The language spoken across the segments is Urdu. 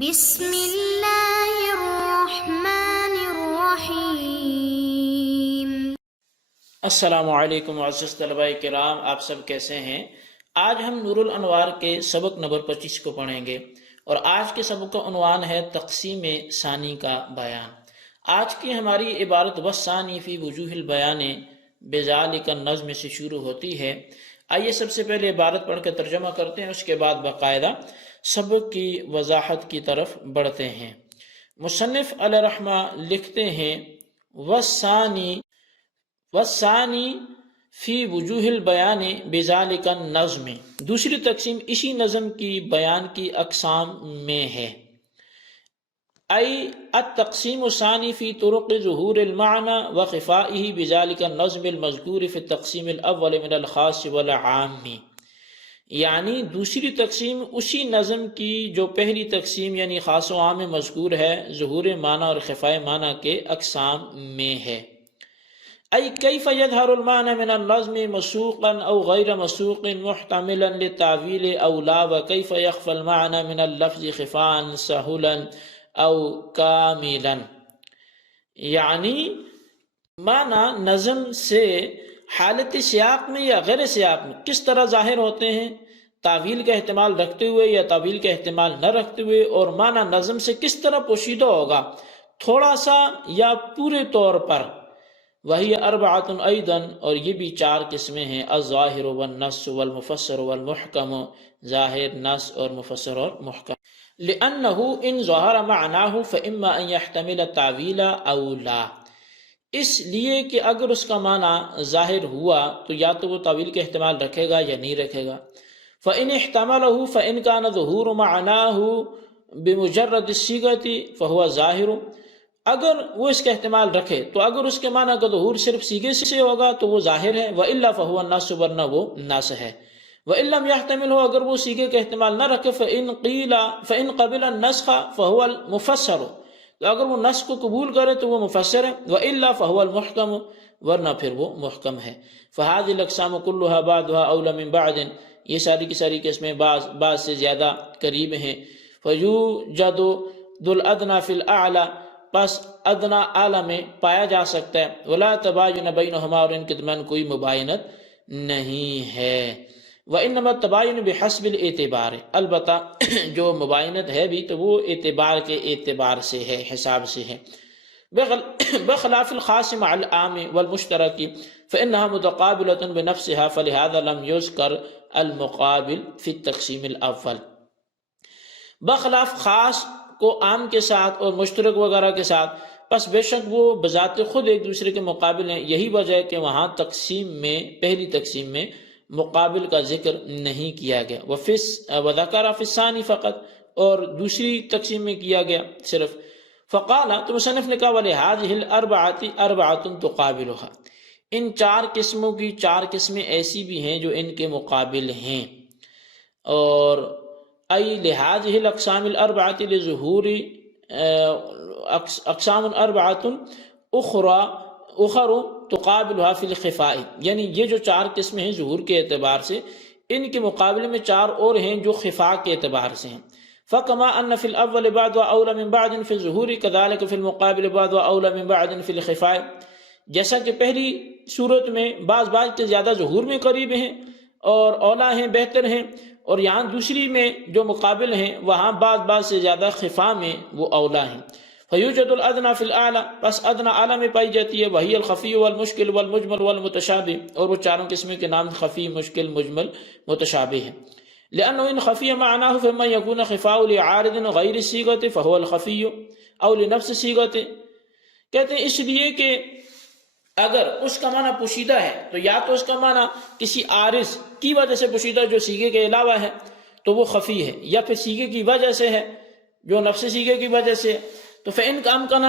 بسم اللہ الرحمن الرحیم۔ السلام علیکم معزز طلباء کرام، آپ سب کیسے ہیں؟ آج ہم نور الانوار کے سبق نمبر 25 کو پڑھیں گے اور آج کے سبق کا عنوان ہے تقسیم ثانی کا بیان۔ آج کی ہماری عبارت والثانی فی وجوہ البیان بذالک النظم سے شروع ہوتی ہے۔ آئیے سب سے پہلے عبارت پڑھ کے ترجمہ کرتے ہیں، اس کے بعد باقاعدہ سبق کی وضاحت کی طرف بڑھتے ہیں۔ مصنف علیہ رحمہ لکھتے ہیں والثانی فی وجوہ البیان بذالک النظم، دوسری تقسیم اسی نظم کی بیان کی اقسام میں ہے۔ ای التقسیم الثانی فی طرق ظہور المعنی وخفائہ بذالک النظم المذکور فی التقسیم الاول من الخاص والعام، یعنی دوسری تقسیم اسی نظم کی جو پہلی تقسیم یعنی خاص و عام میں مذکور ہے، ظہور معنی اور خفاء معنی کے اقسام میں ہے۔ ای کیف یظہر المعنی من النظم مسوقا او غیر مسوق محتملا للتعویل او لا، وکیف یخفى المعنی من اللفظ خفاء سہلا او کاملا، یعنی معنی نظم سے حالت سیاق میں یا غیر سیاق میں کس طرح ظاہر ہوتے ہیں، تعویل کا احتمال رکھتے ہوئے یا تعویل کا احتمال نہ رکھتے ہوئے، اور معنی نظم سے کس طرح پوشیدہ ہوگا، تھوڑا سا یا پورے طور پر۔ وہی اربعۃ ایضا، اور یہ بھی چار قسمیں ہیں، الظاہر والنص والمفسر والمحکم، ظاہر، نص اور مفسر اور محکم۔ لأنہ ان ظہر معناہ فإما ان يحتمل التعویل او لا، اس لیے کہ اگر اس کا معنی ظاہر ہوا تو یا تو وہ تعویل کا احتمال رکھے گا یا نہیں رکھے گا۔ فإن احتملہ فإن كان ظہور معناہ بمجرد الصیغۃ فهو ظاہر، اگر وہ اس کا احتمال رکھے تو اگر اس کے معنی کا ظہور صرف صیغے سے ہوگا تو وہ ظاہر ہے، وإلا فهو النص، ورنہ وہ نص ہے۔ وإن لم يحتمل، اگر وہ صیغے کا احتمال نہ رکھے، فإن قبل النسخ فهو المفسر، تو اگر وہ نسخ کو قبول کرے تو وہ مفسر ہے، وإلا فهو المحکم، ورنہ پھر وہ محکم ہے۔ فهذه الأقسام كلها بعضها أولى من بعض، یہ ساری کی ساری قسمیں بعض سے زیادہ قریب ہیں۔ فيوجد ذو الأدنى في الأعلى، پس ادنا اعلیٰ میں پایا جا سکتا ہے، ولا تباین بینہما، اور ان کے درمیان کوئی مباینت نہیں ہے۔ وانما التباین بحسب الاعتبار، البتہ جو مباینت ہے بھی تو وہ اعتبار کے اعتبار سے ہے، حساب سے ہے۔ بخلاف الخاص مع العام والمشترک فانها متقابلة بنفسها، فلهذا لم يذكر المقابل في التقسيم الاول۔ بخلاف خاص کو عام کے ساتھ اور مشترک وغیرہ کے ساتھ، پس بے شک وہ بذات خود ایک دوسرے کے مقابل ہیں، یہی وجہ ہے کہ وہاں تقسیم میں، پہلی تقسیم میں مقابل کا ذکر نہیں کیا گیا۔ وذکر فی الثانی فقط، اور دوسری تقسیم میں کیا گیا صرف۔ فقال، تو مصنف نے کہا ولہذہ الاربعۃ اربعۃ تقابلها، ان چار قسموں کی چار قسمیں ایسی بھی ہیں جو ان کے مقابل ہیں۔ اور ای لہذہ الاقسام الاربعۃ لظہور اقسام اربعۃ اخر تقابلها فی الخفاء، یعنی یہ جو چار قسمیں ہیں ظہور کے اعتبار سے، ان کے مقابلے میں چار اور ہیں جو خفاء کے اعتبار سے ہیں۔ فکما ان فی الاول بعض اولى من بعض فی الظہور كذلك فی المقابل بعض اولى من بعض فی الخفاء، جیسا کہ پہلی صورت میں بعض کے زیادہ ظہور میں قریب ہیں اور اولا ہیں، بہتر ہیں، اور یہاں دوسری میں جو مقابل ہیں وہاں بعض سے زیادہ خفا میں وہ اولا ہیں۔ فیوجد الادنی فی الاعلی، پس ادنا اعلیٰ میں پائی جاتی ہے، وہی الخفی والمشکل والمجمل والمتشابہ، اور وہ چاروں قسمیں کے نام خفی، مشکل، مجمل، متشابہ ہیں۔ لأنه إن خفي معناه فإما يكون خفاء لعارض غير الصيغة فهو الخفي أو لنفس الصيغة، کہتے ہیں اس لیے کہ اگر اس کا معنی پوشیدہ ہے تو یا تو اس کا معنی کسی عارض کی وجہ سے پوشیدہ جو صیغے کے علاوہ ہے تو وہ خفی ہے، یا پھر صیغے کی وجہ سے ہے جو نفس صیغے کی وجہ سے ہے۔ تو فإن أمكن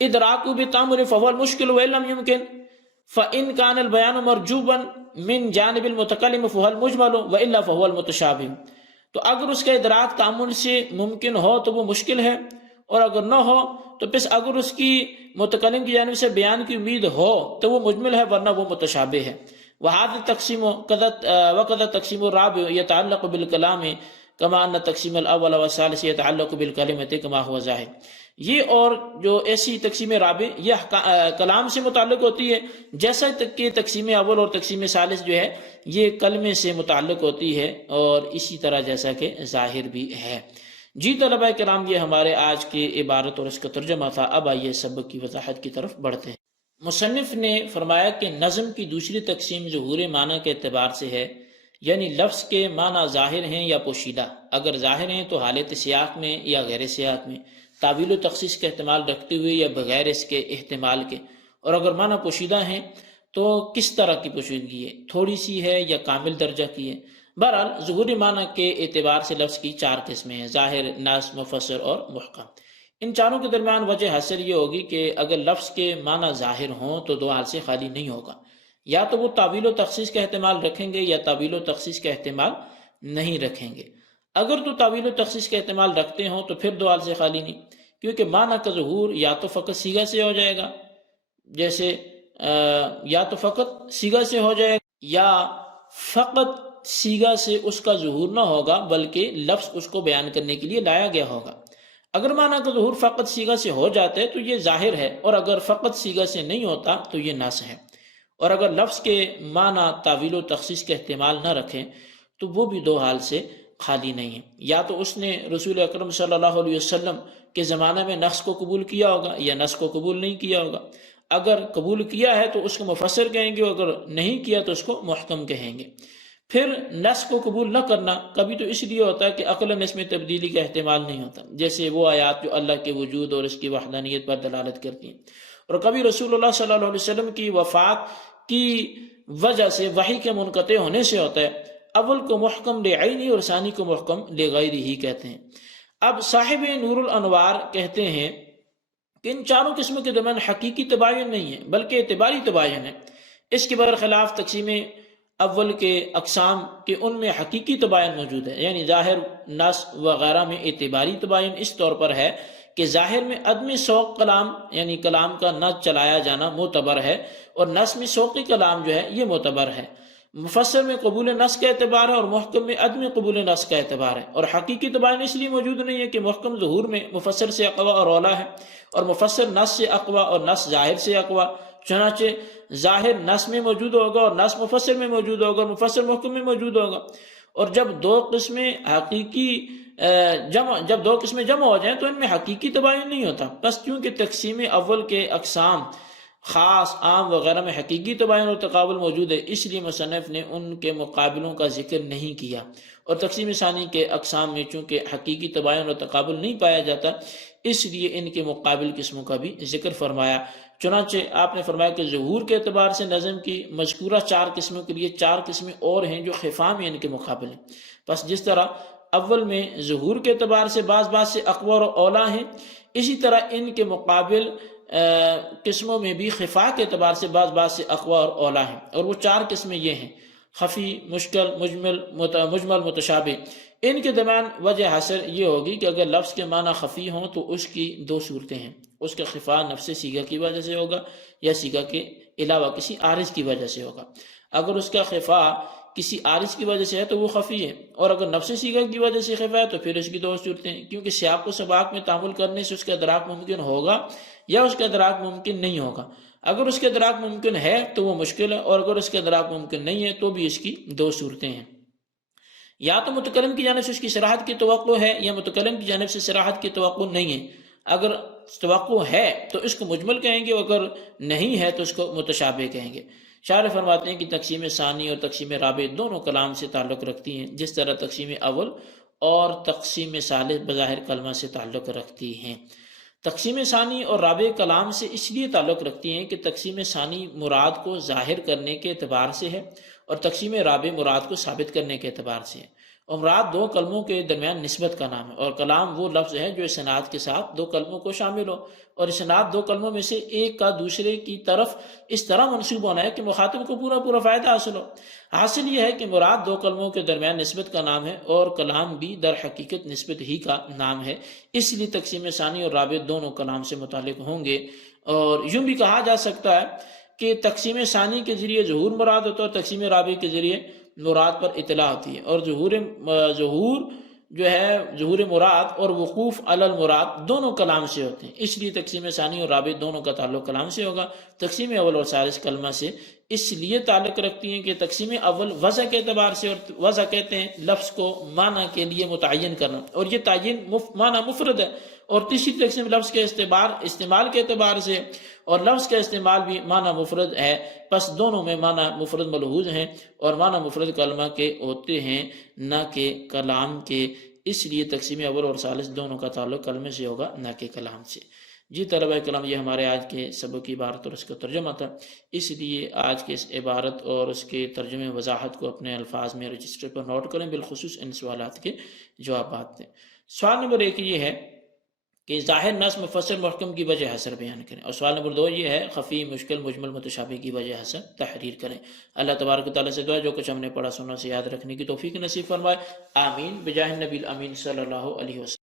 إدراكه بالتأمل فهو المشكل، وإن لم يمكن فإن كان البيان مرجوبا من جانب المتكلم فهو المجمل، وإلا فهو المتشابه، تو اگر اس کا ادراک تأمل سے ممکن ہو تو وہ مشکل ہے، اور اگر نہ ہو تو پس اگر اس کی متکلم کی جانب سے بیان کی امید ہو تو وہ مجمل ہے، ورنہ وہ متشابہ ہے۔ وهذا التقسیم وقد التقسیم الرابع يتعلق بالکلام کما ان تقسیم الاول والثالث يتعلق بالکلمۃ کما هو ظاہر. یہ اور جو ایسی تقسیم رابع یہ کلام سے متعلق ہوتی ہے، جیسا کہ تقسیم اول اور تقسیم ثالث جو ہے یہ کلمے سے متعلق ہوتی ہے، اور اسی طرح جیسا کہ ظاہر بھی ہے. جی طلبہ کرام، یہ ہمارے آج کی عبارت اور اس کا ترجمہ تھا. اب آئیے سبق کی وضاحت کی طرف بڑھتے ہیں. مصنف نے فرمایا کہ نظم کی دوسری تقسیم ظہور معنی کے اعتبار سے ہے، یعنی لفظ کے معنی ظاہر ہیں یا پوشیدہ. اگر ظاہر ہیں تو حالت سیاق میں یا غیر سیاق میں، تعویل و تخصیص کا احتمال رکھتے ہوئے یا بغیر اس کے احتمال کے. اور اگر معنی پوشیدہ ہیں تو کس طرح کی پوشیدگی ہے، تھوڑی سی ہے یا کامل درجہ کی ہے. بہرحال ظہور معنی کے اعتبار سے لفظ کی 4 قسمیں ہیں: ظاہر، ناس، مفسر اور محکم. ان چاروں کے درمیان وجہ حاصل یہ ہوگی کہ اگر لفظ کے معنی ظاہر ہوں تو 2 حال سے خالی نہیں ہوگا. یا تو وہ تعویل و تخصیص کا احتمال رکھیں گے یا تعویل و تخصیص کا احتمال نہیں رکھیں گے. اگر تو تعویل و تخصیص کا احتمال رکھتے ہوں تو پھر 2 حال سے خالی نہیں، کیونکہ معنی کا ظہور یا تو فقط صیغہ سے ہو جائے گا، جیسے یا تو فقط صیغہ سے ہو جائے گا، یا فقط صیغہ سے اس کا ظہور نہ ہوگا بلکہ لفظ اس کو بیان کرنے کے لیے لایا گیا ہوگا. اگر معنی کا ظہور فقط صیغہ سے ہو جاتا ہے تو یہ ظاہر ہے، اور اگر فقط صیغہ سے نہیں ہوتا تو یہ نص ہے. اور اگر لفظ کے معنی تعویل و تخصیص کے احتمال نہ رکھیں تو وہ بھی 2 حال سے خالی نہیں ہے. یا تو اس نے رسول اکرم صلی اللہ علیہ وسلم کے زمانہ میں نص کو قبول کیا ہوگا یا نص کو قبول نہیں کیا ہوگا. اگر قبول کیا ہے تو اس کو مفسر کہیں گے، اگر نہیں کیا تو اس کو محکم کہیں گے. پھر نص کو قبول نہ کرنا کبھی تو اس لیے ہوتا ہے کہ عقلاً اس میں تبدیلی کا احتمال نہیں ہوتا، جیسے وہ آیات جو اللہ کے وجود اور اس کی وحدانیت پر دلالت کرتی ہیں. اور کبھی رسول اللہ صلی اللہ علیہ وسلم کی وفات کی وجہ سے وحی کے منقطع ہونے سے ہوتا ہے. اول کو محکم لعینی اور ثانی کو محکم لغیری ہی کہتے ہیں. اب صاحب نور الانوار کہتے ہیں کہ ان چاروں قسموں کے درمیان حقیقی تباین نہیں ہے بلکہ اعتباری تباین ہے. اس کے برخلاف تقسیم اول کے اقسام کے ان میں حقیقی تباین موجود ہے، یعنی ظاہر، نص وغیرہ میں اعتباری تباین اس طور پر ہے کہ ظاہر میں عدم سوق کلام یعنی کلام کا نہ چلایا جانا معتبر ہے، اور نص میں سوقی کلام جو ہے یہ معتبر ہے. مفسر میں قبول نص کا اعتبار ہے اور محکم میں عدم قبول نص کا اعتبار ہے. اور حقیقی تباین اس لیے موجود نہیں ہے کہ محکم ظہور میں مفسر سے اقوی اور اولا ہے، اور مفسر نص سے اقوی اور نص ظاہر سے اقوی. چنانچہ ظاہر نص میں موجود ہوگا اور نص مفسر میں موجود ہوگا اور مفسر محکم میں موجود ہوگا. اور جب 2 قسمیں جمع ہو جائیں تو ان میں حقیقی تباین نہیں ہوتا. بس کیونکہ تقسیم اول کے اقسام خاص، عام وغیرہ میں حقیقی تباین اور تقابل موجود ہے، اس لیے مصنف نے ان کے مقابلوں کا ذکر نہیں کیا. اور تقسیم ثانی کے اقسام میں چونکہ حقیقی تباین اور تقابل نہیں پایا جاتا، اس لیے ان کے مقابل قسموں کا بھی ذکر فرمایا. چنانچہ آپ نے فرمایا کہ ظہور کے اعتبار سے نظم کی مذکورہ 4 قسموں کے لیے 4 قسمیں اور ہیں جو خفا میں ان کے مقابل ہیں. بس جس طرح اول میں ظہور کے اعتبار سے بعض سے اقوی اور اولا ہیں، اسی طرح ان کے مقابل قسموں میں بھی خفا کے اعتبار سے بعض سے اقوی اور اولا ہیں. اور وہ 4 قسمیں یہ ہیں: خفی، مشکل، مجمل، متشابہ. ان کے درمیان وجہ حاصل یہ ہوگی کہ اگر لفظ کے معنی خفی ہوں تو اس کی 2 صورتیں ہیں: اس کا خفا نفس صیغہ کی وجہ سے ہوگا یا صیغہ کے علاوہ کسی عارض کی وجہ سے ہوگا. اگر اس کا خفا کسی عارض کی وجہ سے ہے تو وہ خفی ہے، اور اگر نفس صیغہ کی وجہ سے خفا ہے تو پھر اس کی 2 صورتیں ہیں، کیونکہ سیاق و سباق میں تعامل کرنے سے اس کا ادراک ممکن ہوگا یا اس کا ادراک ممکن نہیں ہوگا. اگر اس کا ادراک ممکن ہے تو وہ مشکل ہے، اور اگر اس کا ادراک ممکن نہیں ہے تو بھی اس کی 2 صورتیں ہیں: یا تو متکلم کی جانب سے اس کی صراحت کی توقع ہے یا متکلم کی جانب سے صراحت کی توقع نہیں ہے. اگر توقع ہے تو اس کو مجمل کہیں گے، اگر نہیں ہے تو اس کو متشابہ کہیں گے. شارح فرماتے ہیں کہ تقسیم ثانی اور تقسیم رابع دونوں کلام سے تعلق رکھتی ہیں، جس طرح تقسیم اول اور تقسیم ثالث بظاہر کلمہ سے تعلق رکھتی ہیں. تقسیم ثانی اور رابع کلام سے اس لیے تعلق رکھتی ہیں کہ تقسیم ثانی مراد کو ظاہر کرنے کے اعتبار سے ہے اور تقسیم رابع مراد کو ثابت کرنے کے اعتبار سے ہے. اور مراد 2 کلموں کے درمیان نسبت کا نام ہے، اور کلام وہ لفظ ہے جو اسناد کے ساتھ 2 کلموں کو شامل ہو، اور اسناد 2 کلموں میں سے ایک کا دوسرے کی طرف اس طرح منسوب ہونا ہے کہ مخاطب کو پورا فائدہ حاصل ہو. حاصل یہ ہے کہ مراد 2 کلموں کے درمیان نسبت کا نام ہے، اور کلام بھی در حقیقت نسبت ہی کا نام ہے. اس لیے تقسیم ثانی اور رابع دونوں کلام سے متعلق ہوں گے. اور یوں بھی کہا جا سکتا ہے کہ تقسیم ثانی کے ذریعے ظہور مراد ہوتا ہے اور تقسیم رابع کے ذریعے مراد پر اطلاع ہوتی ہے. اور ظہور جو ہے ظہور مراد اور وقوف علی المراد دونوں کلام سے ہوتے ہیں، اس لیے تقسیم ثانی اور رابع دونوں کا تعلق کلام سے ہوگا۔ تقسیم اول اور ثالث کلمہ سے اس لیے تعلق رکھتی ہیں کہ تقسیم اول وضع کے اعتبار سے، اور وضع کہتے ہیں لفظ کو معنی کے لیے متعین کرنا، اور یہ تعین معنی مفرد ہے، اور تیسری تقسیم لفظ کے استعمال کے اعتبار سے، اور لفظ کا استعمال بھی معنی مفرد ہے، پس دونوں میں معنی مفرد ملحوظ ہیں، اور معنی مفرد کلمہ کے ہوتے ہیں نہ کہ کلام کے، اس لیے تقسیم اول اور ثالث دونوں کا تعلق کلمے سے ہوگا نہ کہ کلام سے۔ جی طلبہ کرام، یہ ہمارے آج کے سبق کی عبارت اور اس کا ترجمہ تھا، اس لیے آج کے اس عبارت اور اس کے ترجمے وضاحت کو اپنے الفاظ میں رجسٹر پر نوٹ کریں، بالخصوص ان سوالات کے جوابات دیں۔ سوال نمبر 1 یہ ہے کہ ظاہر نص مفسر محکم کی وجہ حسر بیان کریں، اور سوال نمبر 2 یہ ہے خفی مشکل مجمل متشابہ کی وجہ حسر تحریر کریں۔ اللہ تبارک و تعالیٰ سے دعا جو کچھ ہم نے پڑھا سنا سے یاد رکھنے کی توفیق نصیب فرمائے، آمین بجاہ نبی الامین صلی اللہ علیہ وسلم۔